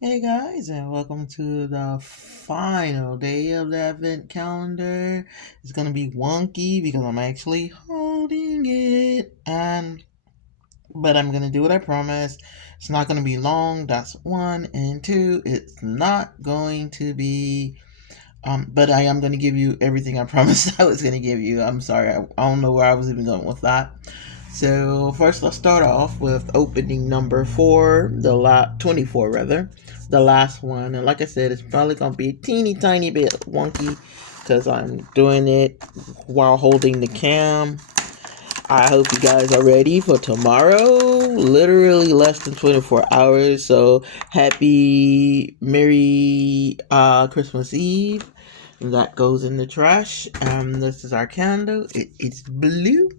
Hey guys, and welcome to the final day of the advent calendar. It's gonna be wonky because I'm actually holding it, and but I'm gonna do what I promised. It's not gonna be long. That's one, and two. It's not going to be. But I am gonna give you everything I promised I was gonna give you. I'm sorry, I don't know where I was even going with that. So first, let's start off with opening number four, 24 rather, the last one. And like I said, it's probably gonna be a teeny tiny bit wonky because I'm doing it while holding the cam. I hope you guys are ready for tomorrow. Literally less than 24 hours. So happy Merry Christmas Eve. That goes in the trash. This is our candle. It's blue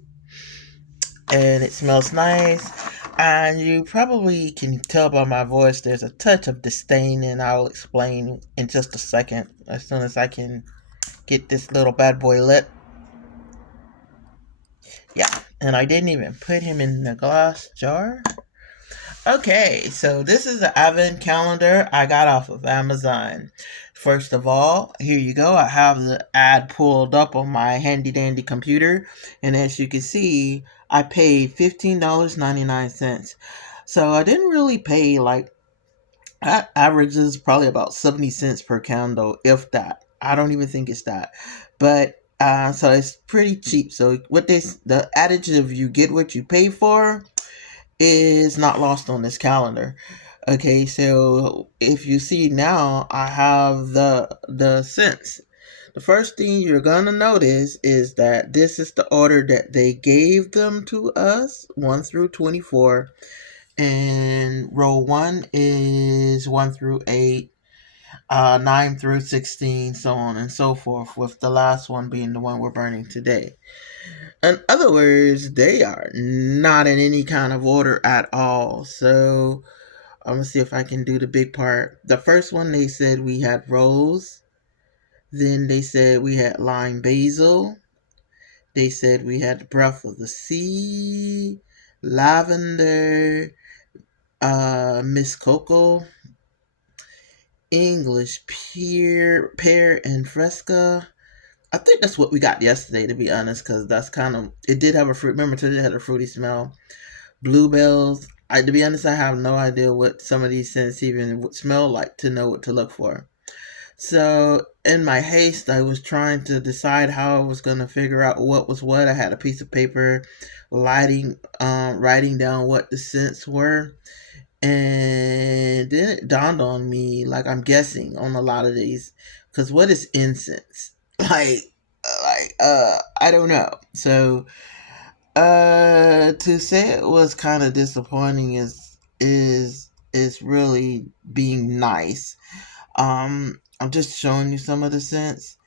and it smells nice. And you probably can tell by my voice there's a touch of disdain, and I'll explain in just a second as soon as I can get this little bad boy lit. Yeah, and I didn't even put him in the glass jar. Okay, so this is the advent calendar I got off of Amazon. First of all, here you go. I have the ad pulled up on my handy dandy computer, and as you can see, I paid $15.99. So I didn't really pay like that averages probably about 70 cents per candle, if that. I don't even think it's that. But so it's pretty cheap. So what the adage of you get what you pay for is not lost on this calendar. Okay, so if you see now, I have the cents. The first thing you're gonna notice is that this is the order that they gave them to us, 1 through 24, and row 1 is 1 through 8, 9 through 16, so on and so forth, with the last one being the one we're burning today. In other words, they are not in any kind of order at all. So I'm gonna see if I can do the big part. The first one, they said we had rose. Then they said we had lime basil. They said we had the breath of the sea, lavender, Miss Coco, English pear and fresca. I think that's what we got yesterday, to be honest, because that's kind of it did have a fruit. Remember, today it had a fruity smell. Bluebells. To be honest, I have no idea what some of these scents even would smell like to know what to look for. So in my haste, I was trying to decide how I was going to figure out what was what. I had a piece of paper, writing down what the scents were, and then it dawned on me, like I'm guessing on a lot of these, because what is incense? I don't know. So to say it was kind of disappointing is really being nice. I'm just showing you some of the scents.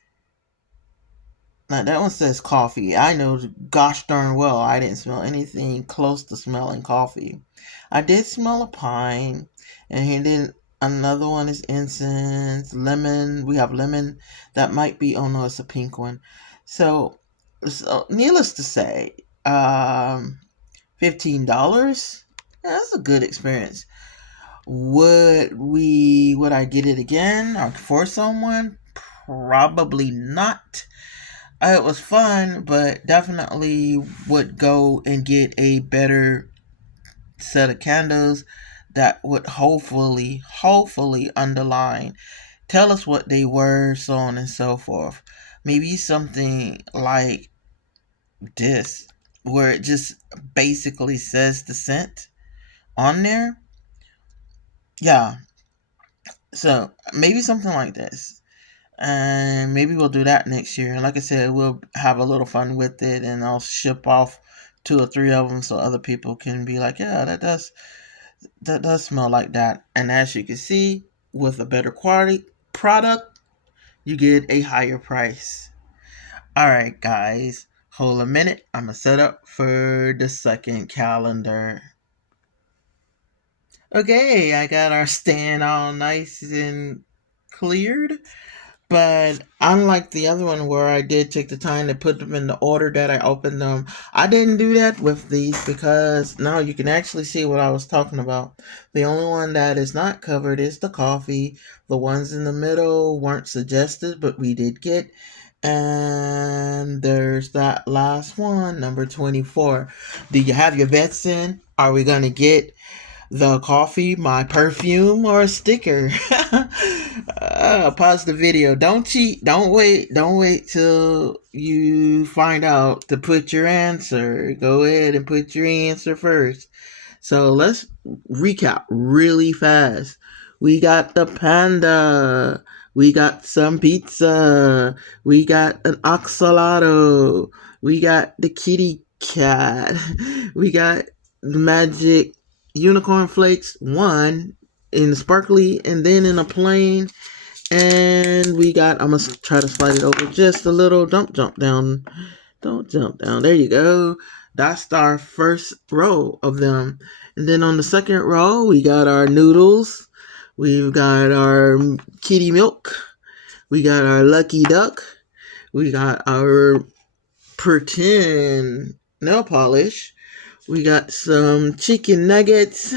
Now that one says coffee. I know, gosh darn well, I didn't smell anything close to smelling coffee. I did smell a pine, and then another one is incense, lemon. We have lemon. That might be. Oh no, it's a pink one. So needless to say, $15. That's a good experience. Would I get it again or for someone? Probably not. It was fun, but definitely would go and get a better set of candles that would hopefully underline, tell us what they were, so on and so forth. Maybe something like this, where it just basically says the scent on there. Yeah, so maybe something like this. And maybe we'll do that next year. And like I said, we'll have a little fun with it, and I'll ship off two or three of them so other people can be like, yeah, that does smell like that. And as you can see, with a better quality product, you get a higher price. All right, guys, hold a minute. I'm gonna set up for the second calendar. Okay, I got our stand all nice and cleared. But unlike the other one where I did take the time to put them in the order that I opened them, I didn't do that with these because now you can actually see what I was talking about. The only one that is not covered is the coffee. The ones in the middle weren't suggested, but we did get. And there's that last one, number 24. Do you have your bets in? Are we going to get the coffee, my perfume, or a sticker? Pause the video. Don't cheat. Don't wait. Don't wait till you find out to put your answer. Go ahead and put your answer first. So let's recap really fast. We got the panda. We got some pizza. We got an oxalato. We got the kitty cat. We got magic unicorn flakes, one in sparkly and then in a plain. And we got, I'm going to try to slide it over just a little. Don't jump down. Don't jump down. There you go. That's our first row of them. And then on the second row, we got our noodles. We've got our kitty milk. We got our lucky duck. We got our pretend nail polish. We got some chicken nuggets.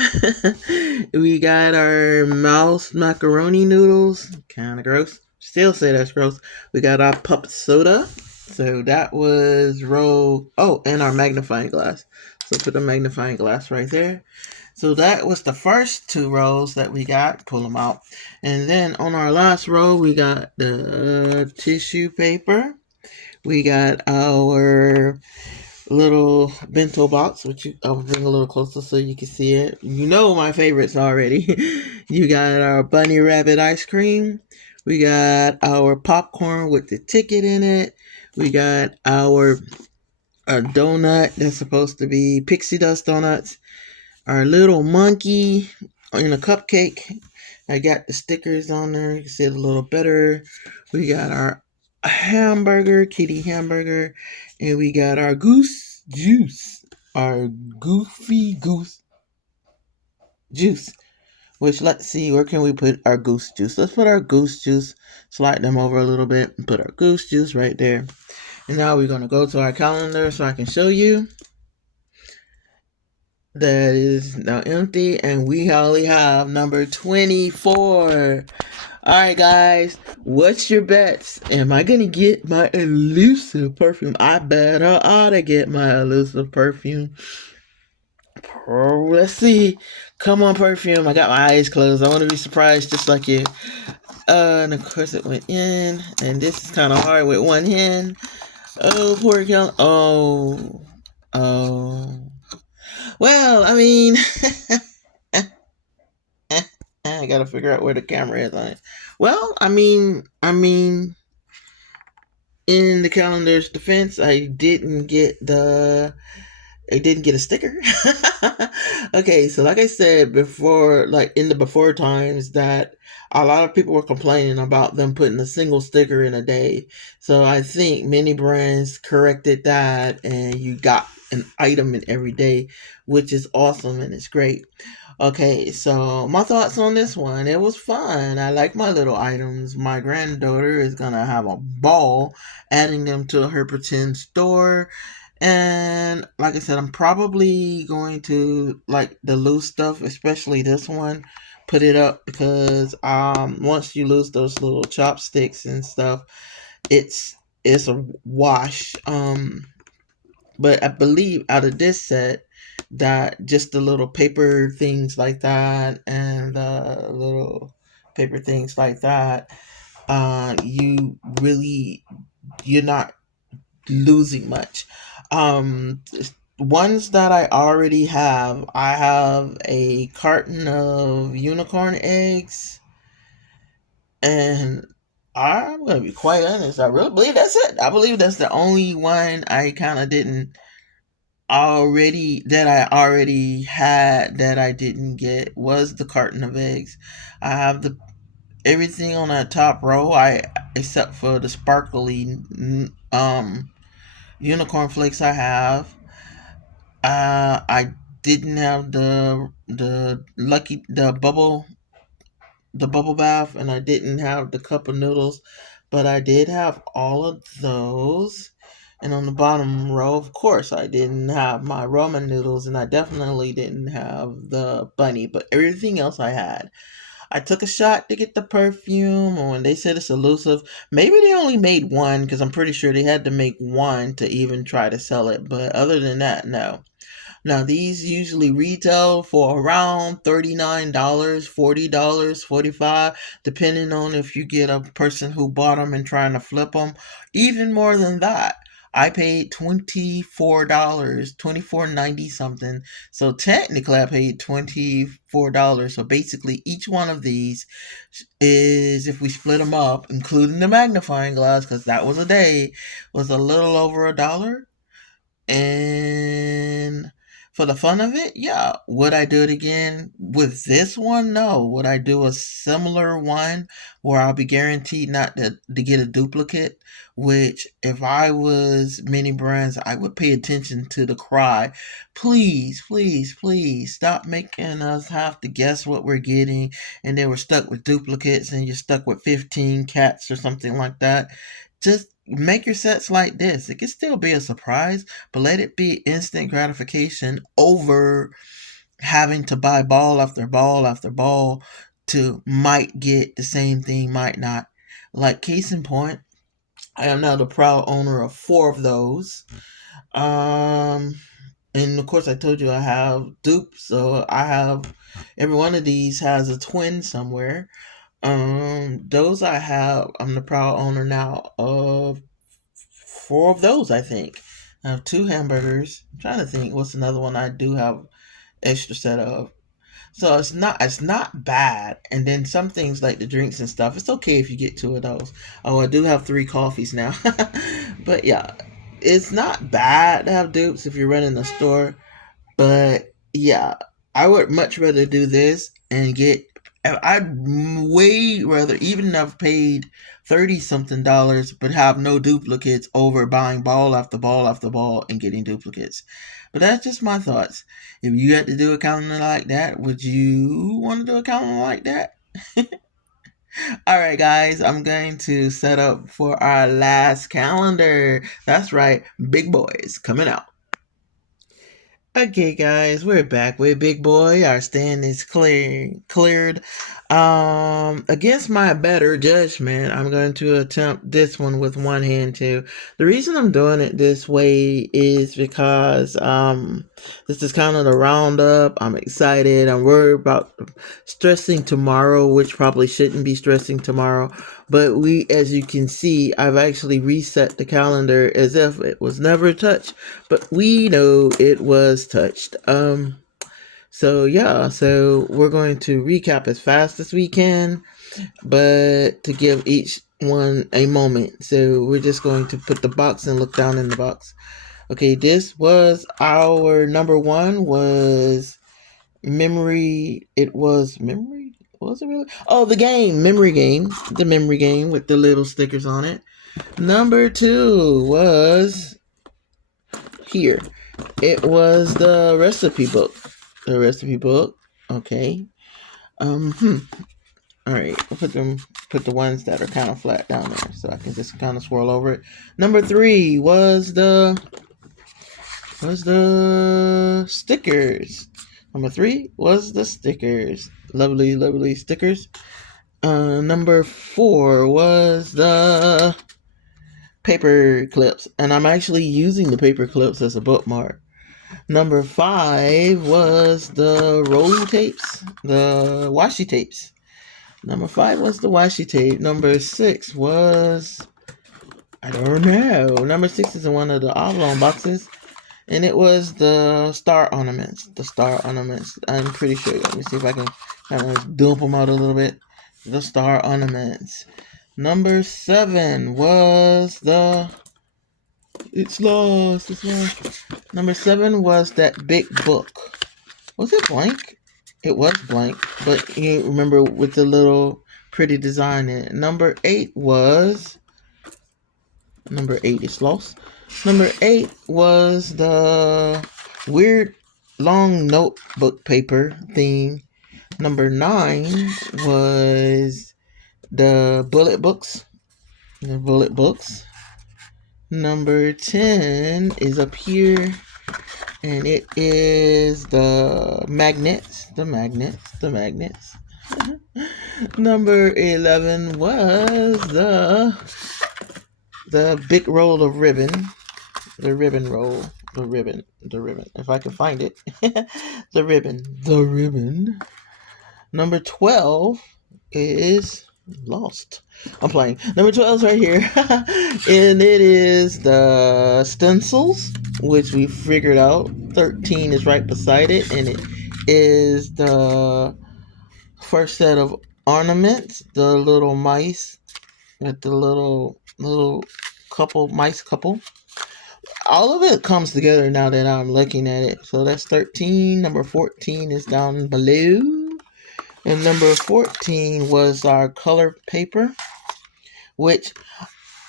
We got our mouse macaroni noodles. Kind of gross. Still say that's gross. We got our pup soda. So that was row. Oh, and our magnifying glass. So put the magnifying glass right there. So that was the first two rows that we got. Pull them out. And then on our last row, we got the tissue paper. We got our little bento box, which I'll bring a little closer so you can see it. You know my favorites already. You got our bunny rabbit ice cream. We got our popcorn with the ticket in it. We got our donut that's supposed to be pixie dust donuts. Our little monkey in a cupcake. I got the stickers on there. You can see it a little better. We got our hamburger, kitty hamburger, and we got our goose juice, our goofy goose juice. Which, let's see, where can we put our goose juice? Let's put our goose juice, slide them over a little bit, and put our goose juice right there. And now we're going to go to our calendar so I can show you. That is now empty, and we only have number 24. Alright, guys, what's your bets? Am I gonna get my elusive perfume? I bet I ought to get my elusive perfume. Oh, let's see. Come on, perfume. I got my eyes closed. I want to be surprised just like you. And of course it went in, and this is kind of hard with one hand. Oh, poor Kel. Oh. Well, I mean, I gotta figure out where the camera is on it. Well, I mean, in the calendar's defense, I didn't get a sticker. Okay, so like I said before, like in the before times, that a lot of people were complaining about them putting a single sticker in a day. So I think many brands corrected that, and you got an item in every day, which is awesome and it's great. Okay, so my thoughts on this one. It was fun. I like my little items. My granddaughter is gonna have a ball adding them to her pretend store. And like I said, I'm probably going to like the loose stuff, especially this one, put it up because once you lose those little chopsticks and stuff, it's it's a wash. But I believe out of this set that just the little paper things like that and the little paper things like that, you really, you're not losing much. Um, Ones that I have a carton of unicorn eggs, and I'm gonna be quite honest. I really believe that's it. I believe that's the only one I kind of didn't already had that I didn't get was the carton of eggs. I have the everything on that top row. I except for the sparkly unicorn flakes I have. I didn't have the bubble bath, and I didn't have the cup of noodles. but I did have all of those. And on the bottom row, of course, I didn't have my ramen noodles, and I definitely didn't have the bunny, but everything else I had. I took a shot to get the perfume, and when they said it's elusive, maybe they only made one, because I'm pretty sure they had to make one to even try to sell it. But other than that, no. Now, these usually retail for around $39, $40, 45, depending on if you get a person who bought them and trying to flip them. Even more than that. I paid $24, 24.90 something. So technically I paid $24. So basically each one of these is, if we split them up, including the magnifying glass, because that was a day, was a little over $1. And for the fun of it, yeah. Would I do it again with this one? No. Would I do a similar one where I'll be guaranteed not to get a duplicate? Which, if I was many brands, I would pay attention to the cry. Please, please, please stop making us have to guess what we're getting, and then we're stuck with duplicates and you're stuck with 15 cats or something like that. Just make your sets like this. It can still be a surprise, but let it be instant gratification over having to buy ball after ball after ball to might get the same thing, might not. Like, case in point, I am now the proud owner of 4 of those. And of course, I told you I have dupes, so I have every one of these has a twin somewhere. Those I have, I'm the proud owner now of 4 of those, I think. I have 2 hamburgers. I'm trying to think what's another one I do have extra set of. So it's not bad. And then some things like the drinks and stuff, it's okay if you get 2 of those. Oh, I do have 3 coffees now. But yeah, it's not bad to have dupes if you're running a store. But yeah, I would much rather do this and get. I'd way rather even have paid 30 something dollars, but have no duplicates over buying ball after ball after ball and getting duplicates. But that's just my thoughts. If you had to do accounting like that, would you want to do accounting like that? All right, guys, I'm going to set up for our last calendar. That's right, big boys coming out. Okay, guys, we're back with Big Boy. Our stand is cleared. Against my better judgment, I'm going to attempt this one with one hand too. The reason I'm doing it this way is because this is kind of the roundup. I'm excited. I'm worried about stressing tomorrow, which probably shouldn't be stressing tomorrow. But as you can see, I've actually reset the calendar as if it was never touched, but we know it was touched. So yeah, so we're going to recap as fast as we can, but to give each one a moment. So we're just going to put the box and look down in the box. Okay, this was our number 1 was memory. It was memory. What was it really? Oh, the game, memory game. The memory game with the little stickers on it. Number 2 was here. It was the recipe book. The recipe book. Okay. All right. We'll put the ones that are kind of flat down there, so I can just kind of swirl over it. Number 3 was the stickers. Number 3 was the stickers. Lovely, lovely stickers. Number 4 was the paper clips, and I'm actually using the paper clips as a bookmark. Number 5 was the rolling tapes, the washi tapes. Number 5 was the washi tape. Number 6 was, I don't know. Number 6 is in one of the oblong boxes, and it was the star ornaments. The star ornaments. I'm pretty sure. Let me see if I can kind of dump them out a little bit. The star ornaments. Number 7 was the. It's lost. It's lost. Number 7 was that big book. Was it blank? It was blank, but you remember with the little pretty design in it. Number 8 was. Number 8 is lost. Number 8 was the weird long notebook paper theme. Number 9 was the bullet books. The bullet books. Number 10 is up here, and it is the magnets. The magnets. The magnets. Number 11 was the big roll of ribbon. The ribbon roll. The ribbon. The ribbon. If I can find it. The ribbon. The ribbon. Number 12 is lost. I'm playing. Number 12 is right here. And it is the stencils, which we figured out. 13 is right beside it. And it is the first set of ornaments. The little mice with the little mice couple. All of it comes together now that I'm looking at it. So that's 13. Number 14 is down below. And number 14 was our color paper, which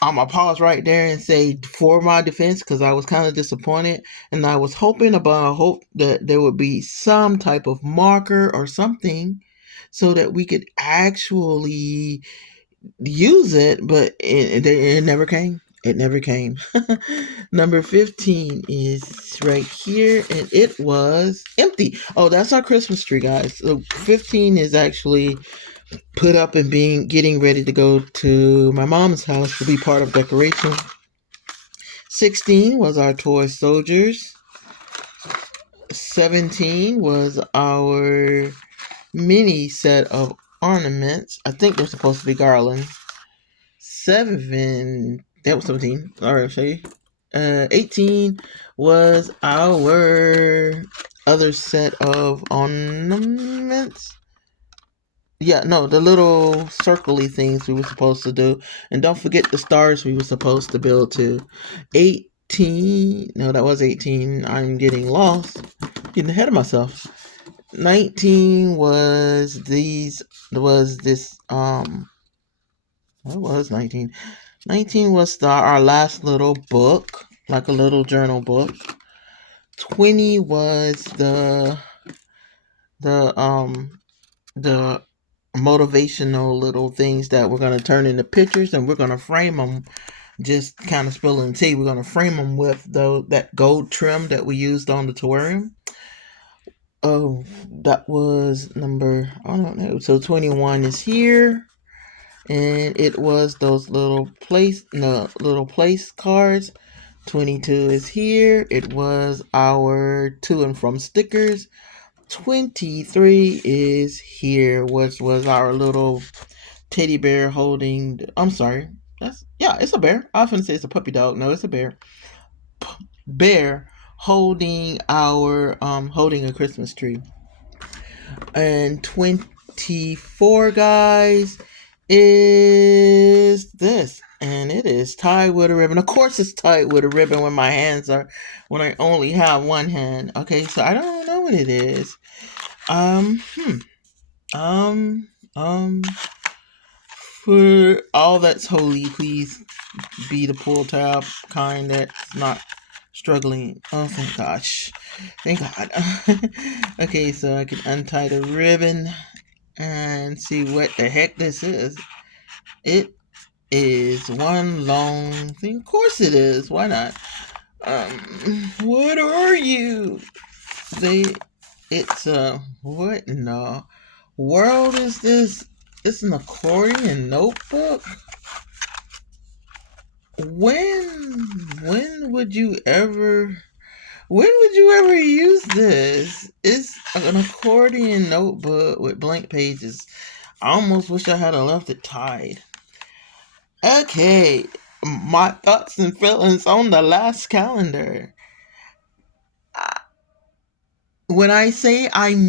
I'm going to pause right there and say, for my defense, because I was kind of disappointed. And I was hoping that there would be some type of marker or something so that we could actually use it, but it never came. It never came. Number 15 is right here, and it was empty. Oh, that's our Christmas tree, guys. So 15 is actually put up and getting ready to go to my mom's house to be part of decoration. 16 was our toy soldiers. 17 was our mini set of ornaments. I think they're supposed to be garlands. 17. All right, I'll show you. 18 was our other set of ornaments. Yeah, no, the little circly things we were supposed to do. And don't forget the stars we were supposed to build too. 18. No, that was 18. I'm getting lost. Getting ahead of myself. 19 was this what was 19? 19 was our last little book, like a little journal book. 20 was the motivational little things that we're going to turn into pictures, and we're going to frame them, just kind of spilling tea. We're going to frame them with that gold trim that we used on the terrarium. Oh, that was number, I don't know. So 21 is here. And it was those little place cards. 22 is here. It was our to and from stickers. 23 is here, which was our little teddy bear holding. I'm sorry. It's a bear. I often say it's a puppy dog. No, it's a bear. Bear holding holding a Christmas tree. And 24, guys, is this, and it is tied with a ribbon. Of course it's tied with a ribbon when I only have one hand. Okay, so I don't know what it is. For all that's holy, please be the pull tab kind that's not struggling. Oh, thank gosh. Thank God. Okay, so I can untie the ribbon and see what the heck this is. It is one long thing. Of course it is. Why not? What are you? It's what in the world is this? It's an accordion notebook? When would you ever use this? It's an accordion notebook with blank pages. I almost wish I had left it tied. Okay, my thoughts and feelings on the last calendar. When I say I'm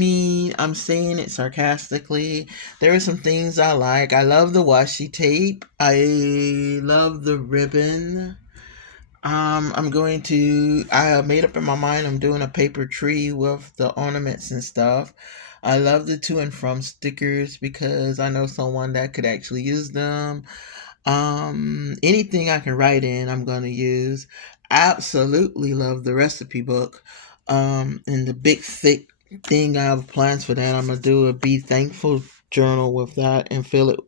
saying it sarcastically. There are some things I like. I love the washi tape. I love the ribbon. I have made up in my mind I'm doing a paper tree with the ornaments and stuff. I love the to and from stickers because I know someone that could actually use them. Anything I can write in, I'm gonna use. Absolutely love the recipe book. And the big thick thing I have plans for that. I'm gonna do a be thankful journal with that and fill it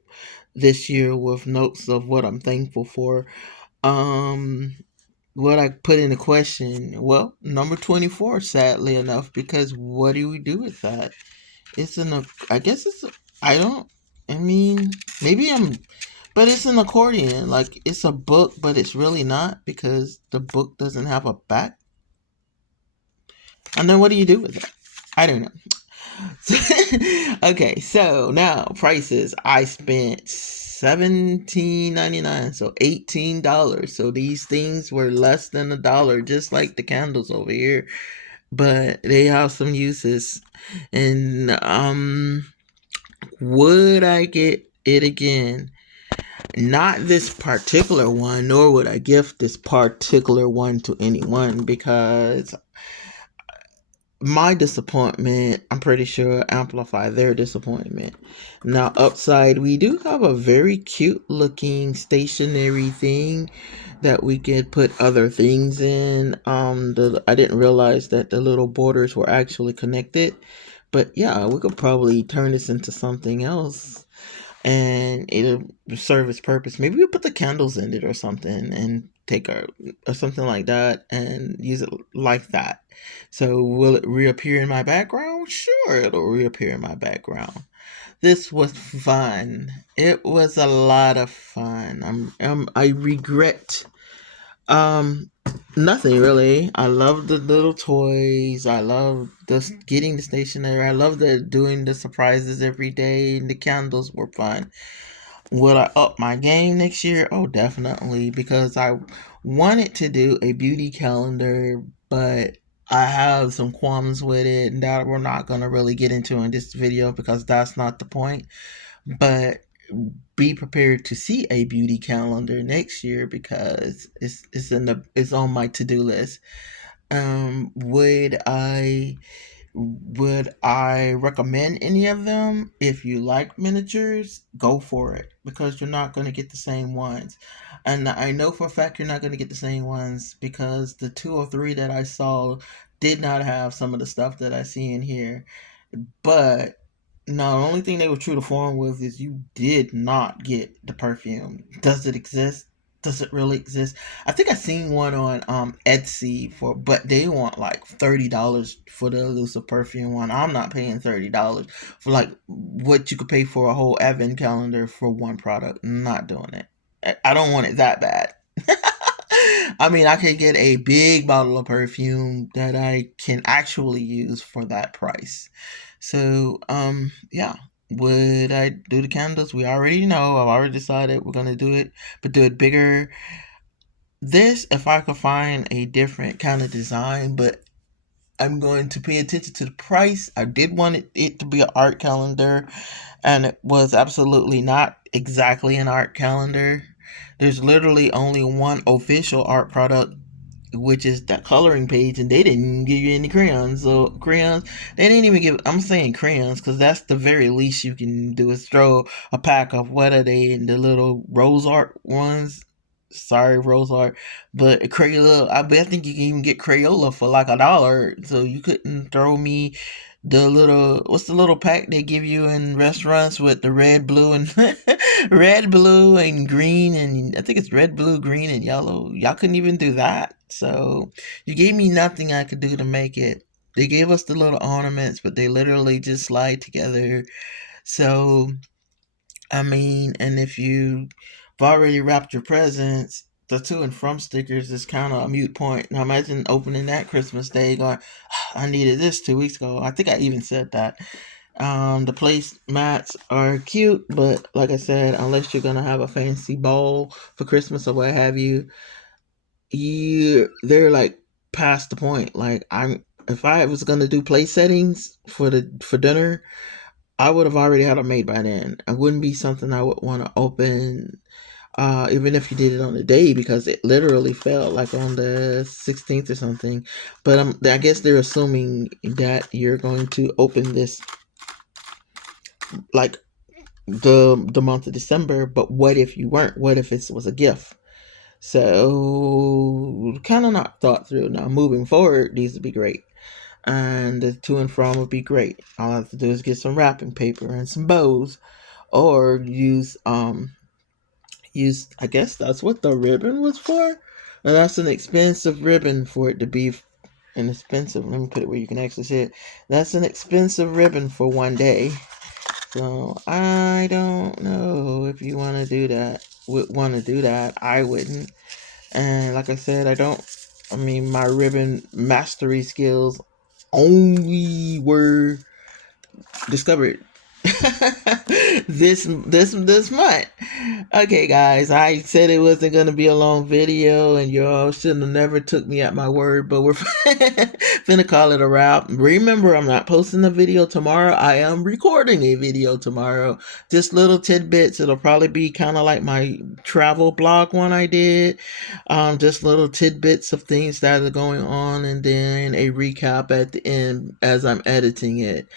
this year with notes of what I'm thankful for. Um, what I put in the question, well, number 24, sadly enough, because what do we do with that? It's I guess I don't, I mean, maybe but it's an accordion. Like, it's a book, but it's really not because the book doesn't have a back. And then what do you do with it? I don't know. Okay, so now prices. I spent $17.99, so $18. So these things were less than $1, just like the candles over here. But they have some uses. And would I get it again? Not this particular one, nor would I gift this particular one to anyone, because my disappointment, I'm pretty sure, amplify their disappointment. Now, upside, we do have a very cute looking stationary thing that we could put other things in. I didn't realize that the little borders were actually connected, but yeah, we could probably turn this into something else and it'll serve its purpose. Maybe we put the candles in it or something and take or something like that and use it like that. So will it reappear in my background? Sure, it'll reappear in my background. This was fun. It was a lot of fun. I regret um, nothing really. I love the little toys. I love getting the stationery. I love the doing the surprises every day. And the candles were fun. Will I up my game next year? Oh, definitely, because I wanted to do a beauty calendar, but I have some qualms with it, and that we're not gonna really get into in this video because that's not the point. But be prepared to see a beauty calendar next year because it's on my to-do list. Would I recommend any of them? If you like miniatures, go for it because you're not going to get the same ones. And I know for a fact you're not going to get the same ones because the two or three that I saw did not have some of the stuff that I see in here. But no, the only thing they were true to form with is you did not get the perfume. Does it exist? Does it really exist? I think I seen one on Etsy but they want like $30 for the elusive perfume one. I'm not paying $30 for like what you could pay for a whole advent calendar for one product. I'm not doing it. I don't want it that bad. I mean, I could get a big bottle of perfume that I can actually use for that price. So, yeah. Would I do the candles? We already know. I've already decided we're gonna do it, but do it bigger. This, if I could find a different kind of design, but I'm going to pay attention to the price. I did want it to be an art calendar, and it was absolutely not exactly an art calendar. There's literally only one official art product, which is the coloring page, and they didn't give you any crayons. So crayons, they didn't even give. I'm saying crayons because that's the very least you can do is throw a pack of what are they, the little rose art ones. Sorry, rose art, but Crayola. I think you can even get Crayola for like $1. So you couldn't throw me the little what's the little pack they give you in restaurants with the red, blue, and red, blue, and green, and I think it's red, blue, green, and yellow. Y'all couldn't even do that. So you gave me nothing I could do to make it. They gave us the little ornaments, but they literally just slide together. So I mean, and if you've already wrapped your presents, the to and from stickers is kind of a mute point. Now imagine opening that Christmas Day going, I needed this 2 weeks ago. I think I even said that. The place mats are cute, but like I said, unless you're gonna have a fancy ball for Christmas or what have you, they're like past the point. Like if I was gonna do place settings for dinner, I would have already had them made by then. It wouldn't be something I would want to open, even if you did it on the day because it literally fell like on the 16th or something. But I guess they're assuming that you're going to open this like the month of December. But what if you weren't? What if it was a gift? So kind of not thought through. Now moving forward, these would be great. And the to and from would be great. All I have to do is get some wrapping paper and some bows. or use, I guess that's what the ribbon was for. And that's an expensive ribbon for it to be inexpensive. Let me put it where you can actually see it. That's an expensive ribbon for one day. So I don't know if you want to do that. Would want to do that. I wouldn't. And like I said, I mean, my ribbon mastery skills only were discovered this month. Okay, guys, I said it wasn't gonna be a long video, and y'all shouldn't have never took me at my word. But we're finna call it a wrap. Remember, I'm not posting a video tomorrow. I am recording a video tomorrow. Just little tidbits. It'll probably be kind of like my travel blog one I did. Just little tidbits of things that are going on, and then a recap at the end as I'm editing it.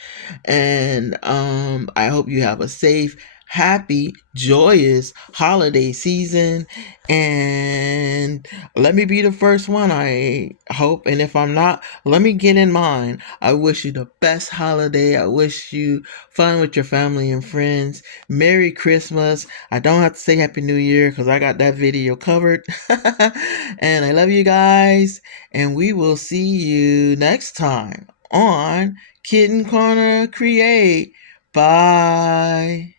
And I hope you have a safe, happy, joyous holiday season. And let me be the first one, I hope. And if I'm not, let me get in mine. I wish you the best holiday. I wish you fun with your family and friends. Merry Christmas. I don't have to say Happy New Year because I got that video covered. And I love you guys. And we will see you next time on Kitten Corner Create. Bye.